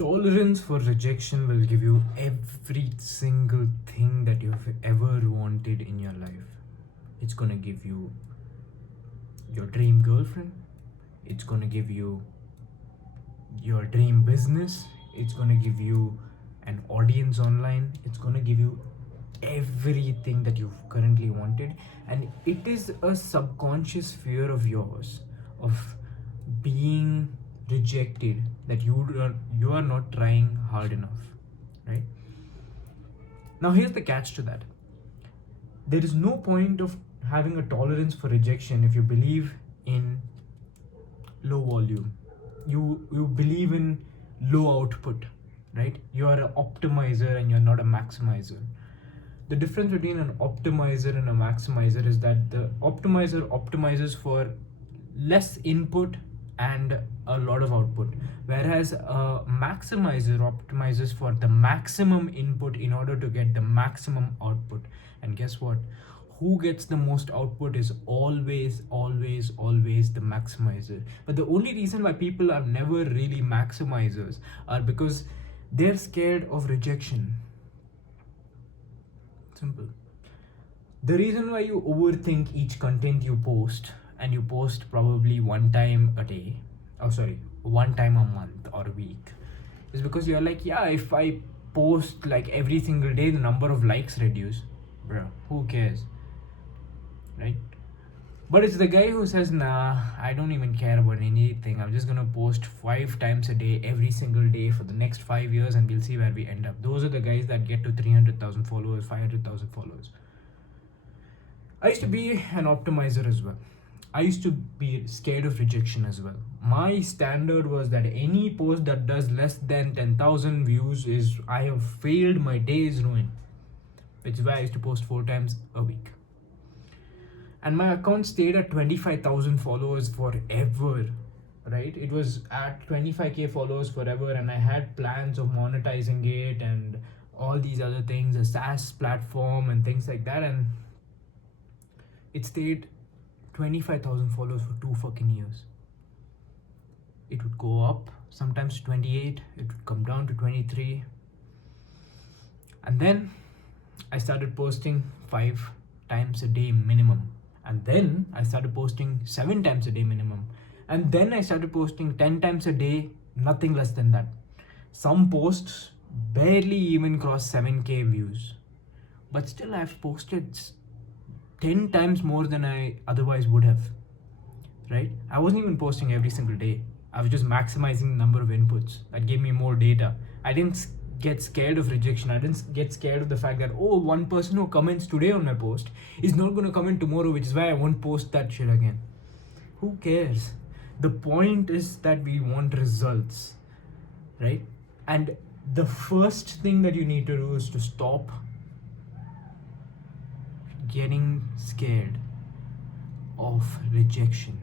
Tolerance for rejection will give you every single thing that you've ever wanted in your life. It's gonna give you your dream girlfriend, it's gonna give you your dream business, it's gonna give you an audience online, it's gonna give you everything that you've currently wanted. And it is a subconscious fear of yours of being rejected, that you are not trying hard enough, right? Now here's the catch to that. There is no point of having a tolerance for rejection if you believe in low volume, you believe in low output, right? You are an optimizer and you're not a maximizer. The difference between an optimizer and a maximizer is that the optimizer optimizes for less input and a lot of output, whereas a maximizer optimizes for the maximum input in order to get the maximum output. And guess what? Who gets the most output is always the maximizer. But the only reason why people are never really maximizers are because they're scared of rejection. Simple. The reason why you overthink each content you post, and you post probably one time a day, one time a month or a week, is because you're like, yeah, if I post like every single day, the number of likes reduce. Bro, who cares? Right? But it's the guy who says, nah, I don't even care about anything. I'm just gonna post 5 times a day, every single day for the next 5 years, and we'll see where we end up. Those are the guys that get to 300,000 followers, 500,000 followers. I used to be an optimizer as well. I used to be scared of rejection as well. My standard was that any post that does less than 10,000 views is, I have failed, my day is ruined. Which is why I used to post 4 times a week. And my account stayed at 25,000 followers forever, right? It was at 25k followers forever, and I had plans of monetizing it and all these other things, a SaaS platform and things like that, and it stayed 25,000 followers for 2 fucking years. It would go up, sometimes to 28, it would come down to 23. And then I started posting 5 times a day minimum. And then I started posting 7 times a day minimum. And then I started posting 10 times a day, nothing less than that. Some posts barely even cross 7k views. But still I've posted 10 times more than I otherwise would have, right? I wasn't even posting every single day. I was just maximizing the number of inputs. That gave me more data. I didn't get scared of rejection. I didn't get scared of the fact that, oh, one person who comments today on my post is not going to comment tomorrow, which is why I won't post that shit again. Who cares? The point is that we want results, right? And the first thing that you need to do is to stop getting scared of rejection.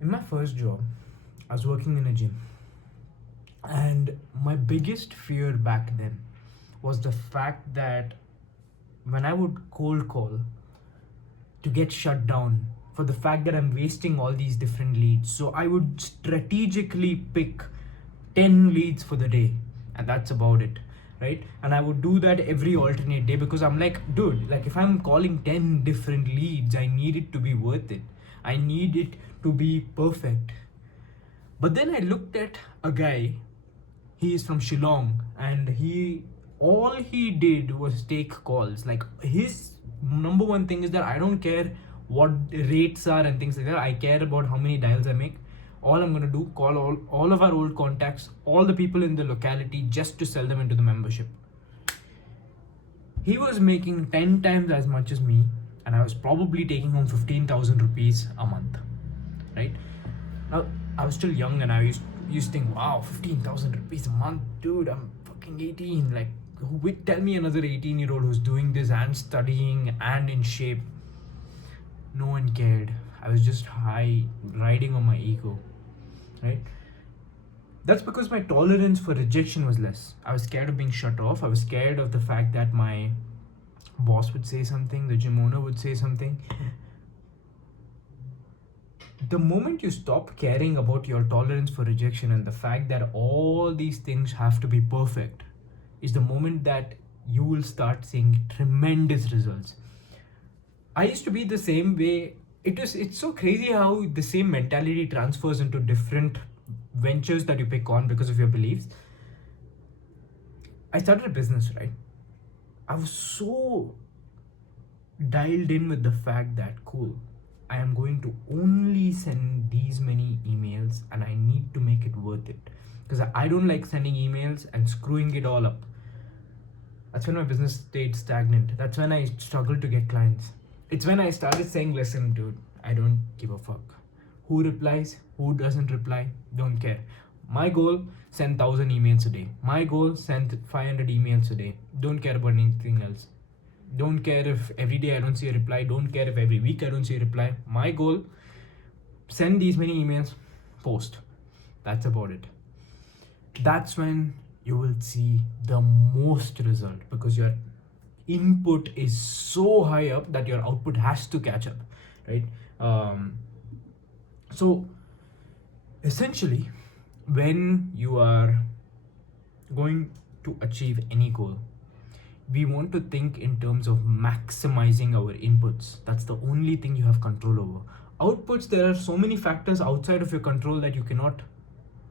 In my first job, I was working in a gym, and my biggest fear back then was the fact that when I would cold call, to get shut down for the fact that I'm wasting all these different leads. So I would strategically pick 10 leads for the day, and that's about it, right? And I would do that every alternate day because I'm like, dude, like if I'm calling 10 different leads, I need it to be worth it. I need it to be perfect. But then I looked at a guy, he is from Shillong, and all he did was take calls. Like his number one thing is that I don't care what rates are and things like that. I care about how many dials I make. All I'm gonna do, call all of our old contacts, all the people in the locality, just to sell them into the membership. He was making 10 times as much as me, and I was probably taking home 15,000 rupees a month, right? Now, I was still young, and I used to think, wow, 15,000 rupees a month, dude, I'm fucking 18. Like, tell me another 18-year-old who's doing this and studying and in shape. No one cared. I was just riding on my ego, right? That's because my tolerance for rejection was less. I was scared of being shut off. I was scared of the fact that my boss would say something, the gym owner would say something. The moment you stop caring about your tolerance for rejection and the fact that all these things have to be perfect is the moment that you will start seeing tremendous results. I used to be the same way. It's so crazy how the same mentality transfers into different ventures that you pick on because of your beliefs. I started a business, right? I was so dialed in with the fact that cool, I am going to only send these many emails and I need to make it worth it because I don't like sending emails and screwing it all up. That's when my business stayed stagnant. That's when I struggled to get clients. It's when I started saying, listen, dude, I don't give a fuck. Who replies, who doesn't reply, don't care. My goal, send 1,000 emails a day. My goal, send 500 emails a day. Don't care about anything else. Don't care if every day I don't see a reply. Don't care if every week I don't see a reply. My goal, send these many emails, post. That's about it. That's when you will see the most result because your input is so high up that your output has to catch up, right? So essentially, when you are going to achieve any goal, we want to think in terms of maximizing our inputs. That's the only thing you have control over. Outputs, there are so many factors outside of your control that you cannot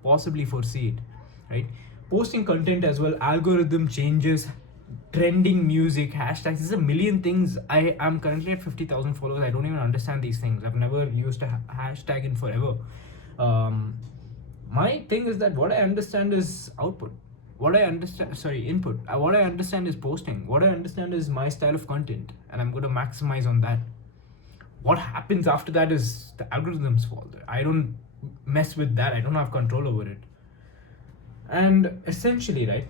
possibly foresee it, right? Posting content as well, algorithm changes, trending music, hashtags, there's a million things. I am currently at 50,000 followers. I don't even understand these things. I've never used a hashtag in forever. My thing is that what I understand is output. What I understand, sorry, input. What I understand is posting. What I understand is my style of content, and I'm going to maximize on that. What happens after that is the algorithm's fault. I don't mess with that. I don't have control over it. And essentially, right,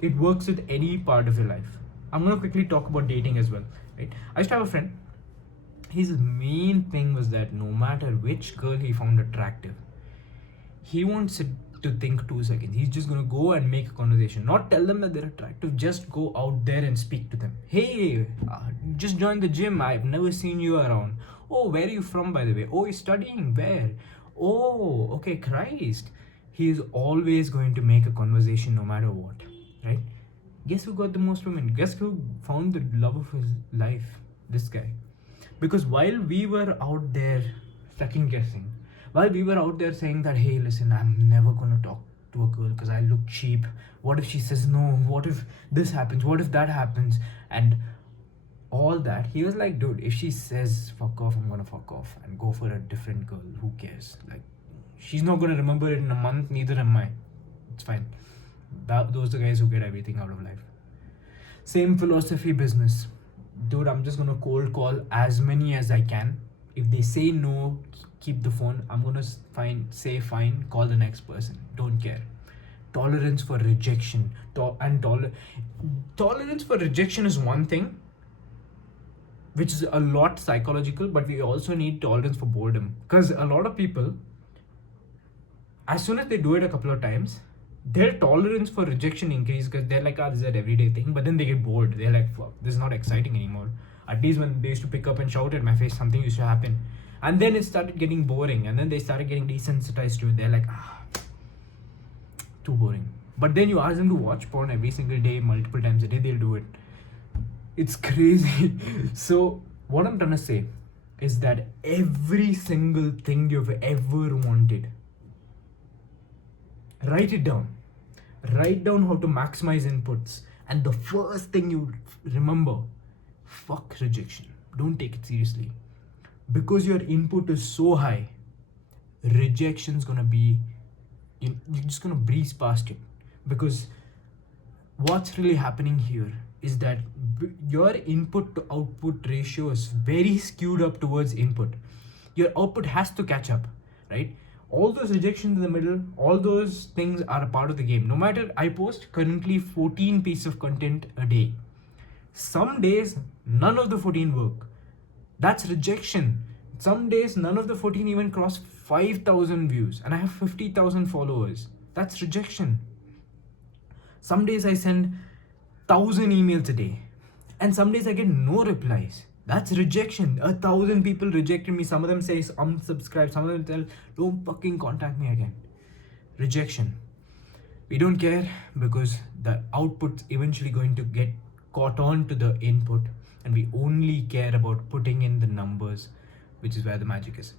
it works with any part of your life. I'm going to quickly talk about dating as well, right? I used to have a friend. His main thing was that no matter which girl he found attractive, he wants it to think 2 seconds. He's just going to go and make a conversation, not tell them that they're attractive, just go out there and speak to them. Hey, just joined the gym. I've never seen you around. Oh, where are you from, by the way? Oh, you're studying where? Oh, okay, Christ. He is always going to make a conversation no matter what, right? Guess who got the most women? Guess who found the love of his life? This guy. Because while we were out there second guessing, while we were out there saying that, hey, listen, I'm never gonna talk to a girl because I look cheap. What if she says no? What if this happens? What if that happens? And all that, he was like, dude, if she says fuck off, I'm gonna fuck off and go for a different girl. Who cares? Like, she's not gonna remember it in a month, neither am I. It's fine. Those are the guys who get everything out of life. Same philosophy, business. Dude, I'm just gonna cold call as many as I can. If they say no, keep the phone. I'm gonna say fine, call the next person. Don't care. Tolerance for rejection. Tolerance for rejection is one thing, which is a lot psychological, but we also need tolerance for boredom. Because a lot of people, as soon as they do it a couple of times, their tolerance for rejection increases because they're like, this is an everyday thing. But then they get bored. They're like, fuck, this is not exciting anymore. At least when they used to pick up and shout at my face, something used to happen. And then it started getting boring. And then they started getting desensitized to it. They're like, too boring. But then you ask them to watch porn every single day, multiple times a day, they'll do it. It's crazy. So what I'm trying to say is that every single thing you've ever wanted, write it down. Write down how to maximize inputs. And the first thing you remember, fuck rejection. Don't take it seriously. Because your input is so high, rejection's gonna be, you're just gonna breeze past it. Because what's really happening here is that your input to output ratio is very skewed up towards input. Your output has to catch up, right? All those rejections in the middle, all those things are a part of the game. No matter, I post currently 14 pieces of content a day. Some days, none of the 14 work. That's rejection. Some days, none of the 14 even cross 5,000 views, and I have 50,000 followers. That's rejection. Some days I send 1,000 emails a day, and some days I get no replies. That's rejection. 1,000 people rejected me. Some of them say unsubscribe. Some of them tell, don't fucking contact me again. Rejection. We don't care because the output's eventually going to get caught on to the input, and we only care about putting in the numbers, which is where the magic is.